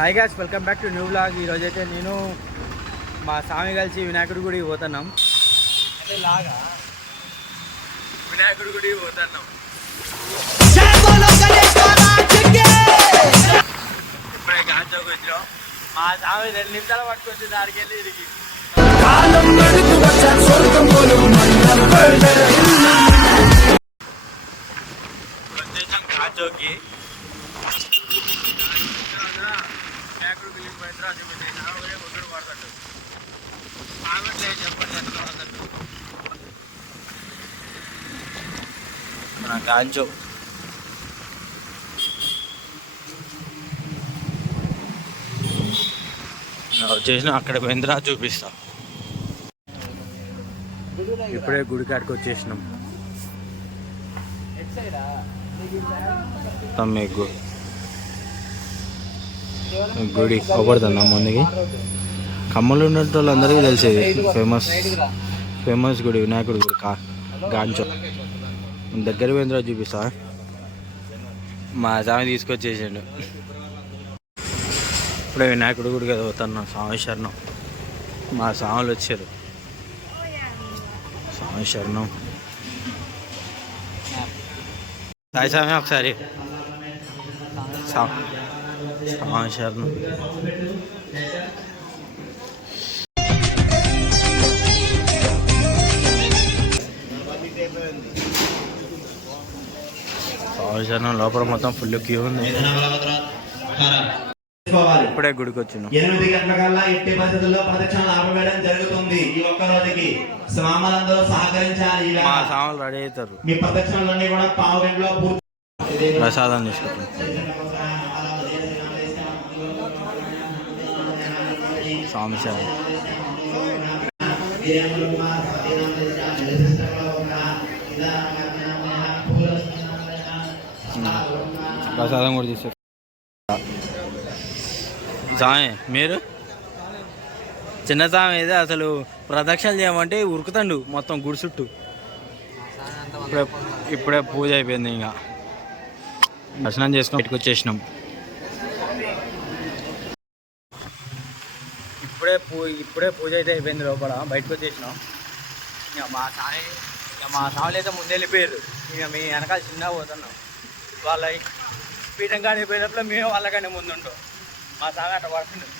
Hi guys, welcome back to new vlog. ఈరోజైతే నేను మా స్వామి కలిసి వినాయకుడి గుడికి పోతున్నాం. అంటే లాగా వినాయకుడి గుడికి పోతున్నాం. ఇప్పుడే గాంచోకి వచ్చినాం. మా స్వామి 2 నిమిషాలు పట్టుకొచ్చి దానికి వెళ్ళి తిరిగి వచ్చేసాం గాంచోకి. వినాయకుడు బిల్లింగ్ పోయిన తర్వాత ఒక్కడు పడతాడు. ఆగట్లేదు చెప్పండి ఎట్లా పడతాడు మన గాంచో. వచ్చేసిన అక్కడ పోయిన తర్వాత చూపిస్తా. ఇప్పుడే గుడి కాడికి వచ్చేసినాం. గుడి అవపడుతుందా ముందుకి. ఖమ్మంలో ఉన్న వాళ్ళందరికీ తెలిసేది ఫేమస్ గుడి వినాయకుడి గుడి గాంచో. దగ్గర పోయిన తర్వాత చూపిస్తా. మా స్వామి తీసుకొచ్చేసాడు. ఇప్పుడే వినాయకుడి గుడికి పోతున్నాం. స్వామి శరణం. మా స్వాములు వచ్చారు. స్వామి శరణం. సాయి స్వామి ఒకసారి స్వామి శరణం. స్వామి శరణం లోపల మొత్తం ఫుల్ క్యూ ఉంది. ఇప్పుడే గుడికి వచ్చినాం. 8 గంటలకల్లా ఎట్టి పరిస్థితుల్లో ప్రదక్షిణలు ఆపవేయడం జరుగుతుంది. ఈ ఒక్క రోజుకి స్వాములందరూ సహకరించాలి. మా స్వాములు రెడీ అవుతారు. మీ ప్రదక్షిణలన్నీ కూడా పావు గంటలో పూర్తి. ప్రసాదం తీసుకుంటాం. స్వామి శరణం. ప్రసాదం కూడా తీసుకు. స్వామి మీరు చిన్న స్వామి అయితే అసలు ప్రదక్షిణలు చేయమంటే ఉరుకుతాడు మొత్తం గుడి చుట్టూ. ఇప్పుడే పూజ అయిపోయింది. ఇంకా దర్శనం చేసుకొని బయటకు వచ్చేసినాం. ఇప్పుడే పూజ అయితే అయిపోయింది. లోపల బయటకు వచ్చేసినాం. ఇక మా స్వామిలు అయితే ముందు వెళ్ళిపోయారు. ఇక మీ వెనకాల చిన్నగా పోతున్నాం. వాళ్ళ పీఠం కాడికి పోయినప్పుడు మేము వాళ్ళకంటే ముందు ఉంటాం. మా స్వామి అట్లా పడుతున్నాం.